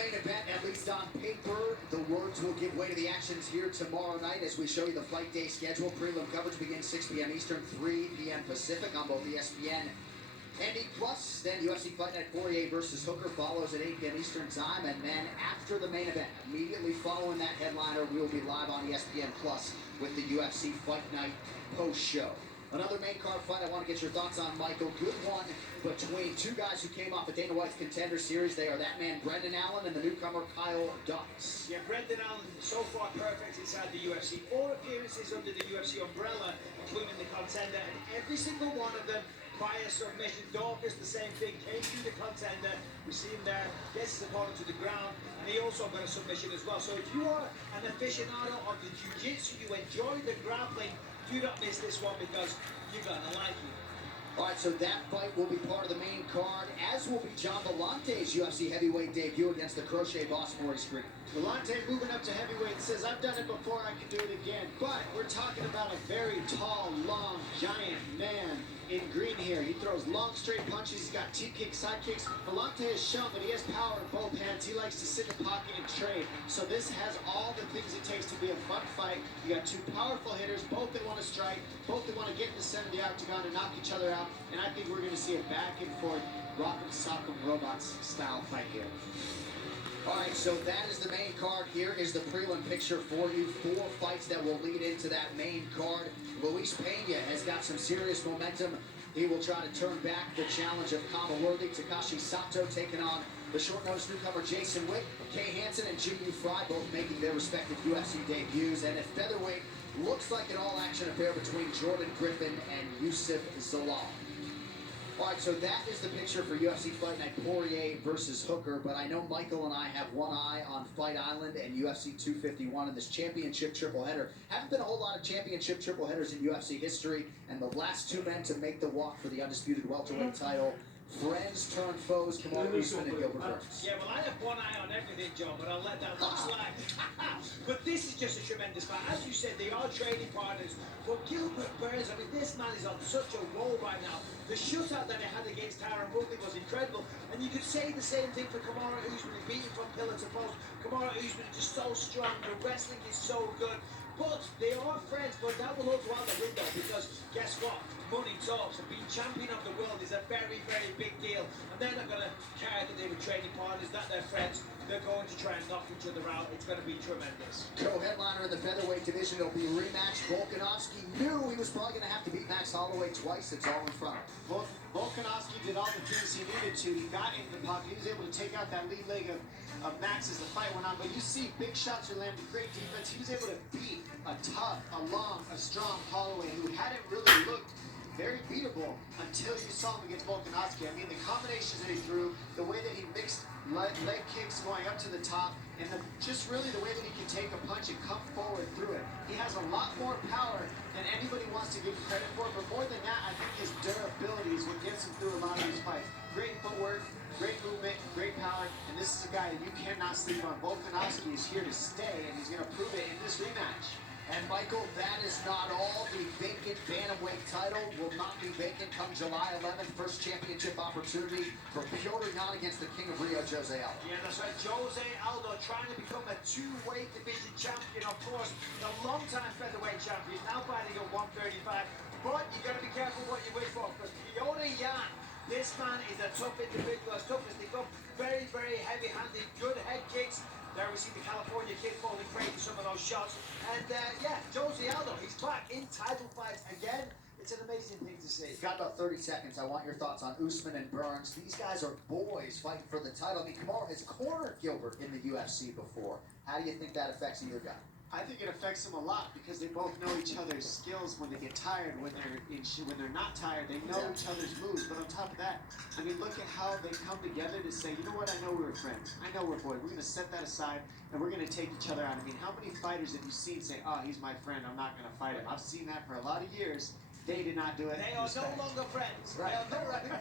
main event, at least on paper. The words will give way to the actions here tomorrow night as we show you the fight day schedule. Prelim coverage begins 6 p.m. Eastern, 3 p.m. Pacific on both ESPN and E+. Then UFC Fight Night Poirier versus Hooker follows at 8 p.m. Eastern time. And then after the main event, immediately following that headliner, we'll be live on ESPN Plus with the UFC Fight Night post-show. Another main card fight I want to get your thoughts on, Michael. Good one between two guys who came off of Dana White's Contender Series. They are that man, Brendan Allen, and the newcomer, Kyle Dux. Yeah, Brendan Allen so far perfect inside the UFC. 4 appearances under the UFC umbrella, including the Contender, and every single one of them via submission. Dorcas, the same thing, came through the Contender. We see him there, gets his opponent to the ground, and he also got a submission as well. So if you are an aficionado of the jiu-jitsu, you enjoy the grappling, do not miss this one because you're going to like it. All right, so that fight will be part of the main card, as will be John Volante's UFC heavyweight debut against the Crochet boss, Maurice Greene. Volante moving up to heavyweight says, I've done it before, I can do it again. But we're talking about a very tall, long, giant man in green here. He throws long, straight punches. He's got T-kicks, side kicks. Volante has shown that he has power in both hands. He likes to sit in the pocket and trade. So this has all the things it takes to be a fun fight. You got two powerful hitters, both that want to strike, both that want to get in the center of the octagon and knock each other out. And I think we're going to see a back and forth, rock'em sock'em robots style fight here. All right, so that is the main card. Here is the prelim picture for you. 4 fights that will lead into that main card. Luis Pena has got some serious momentum. He will try to turn back the challenge of Kama Worthy. Takashi Sato taking on the short-notice newcomer Jason Witt. Kay Hansen and Jimmy Fry both making their respective UFC debuts. And at featherweight, looks like an all-action affair between Jordan Griffin and Yusuf Zalal. All right, so that is the picture for UFC Fight Night Poirier versus Hooker, but I know Michael and I have one eye on Fight Island and UFC 251 in this championship triple header. Haven't been a whole lot of championship triple headers in UFC history, and the last 2 men to make the walk for the undisputed welterweight title, friends turned foes, Kamaru Usman and Gilbert Burns. Yeah, well, I have one eye on everything, John, but I'll let that one slide. But this is just a tremendous fight. As you said, they are training partners. But Gilbert Burns, I mean, this man is on such a roll right now. The shootout that he had against Tyron Woodley was incredible. And you could say the same thing for Kamaru Usman. He beat him from pillar to post. Kamaru Usman is just so strong. The wrestling is so good. But they are friends, but that will also out the window because guess what? Money talks, and being champion of the world is a very, very big deal. And they're not going to care that they were training partners, that they're friends. They're going to try and knock each other out. It's going to be tremendous. Co-headliner in the featherweight division will be rematch. Volkanovski knew he was probably going to have to beat Max Holloway twice. It's all in front of him. Volkanovski did all the things he needed to. He got into the pocket. He was able to take out that lead leg of Max as the fight went on. But you see big shots are landing, great defense. He was able to beat a tough, a long, a strong Holloway who hadn't really looked very beatable until you saw him against Volkanovski. I mean, the combinations that he threw, the way that he mixed leg kicks going up to the top, and just really the way that he can take a punch and come forward through it. He has a lot more power than anybody wants to give him credit for, but more than that, I think his durability is what gets him through a lot of these fights. Great footwork, great movement, great power, and this is a guy that you cannot sleep on. Volkanovski is here to stay, and he's going to prove it in this rematch. And Michael, that is not all. The vacant bantamweight title will not be vacant come July 11th. First championship opportunity for Piotr Yan against the King of Rio, Jose Aldo. Yeah, that's right. Jose Aldo trying to become a 2-weight division champion, of course. The long-time featherweight champion, now fighting at 135. But you got to be careful what you wish for, because Piotr Yan, this man is a tough individual, as tough as they come. Very, very heavy-handed, good head kicks. There we see the California kid falling prey to some of those shots. And yeah, Jose Aldo, he's back in title fights again. It's an amazing thing to see. Got about 30 seconds. I want your thoughts on Usman and Burns. These guys are boys fighting for the title. I mean, Kamaru has cornered Gilbert in the UFC before. How do you think that affects either guy? I think it affects them a lot because they both know each other's skills when they get tired. When they're not tired, they know each other's moves. But on top of that, I mean, look at how they come together to say, you know what, I know we were friends. I know we're boys. We're going to set that aside, and we're going to take each other out. I mean, how many fighters have you seen say, oh, he's my friend, I'm not going to fight him? I've seen that for a lot of years. They did not do it. They are no longer friends. Right. They are no longer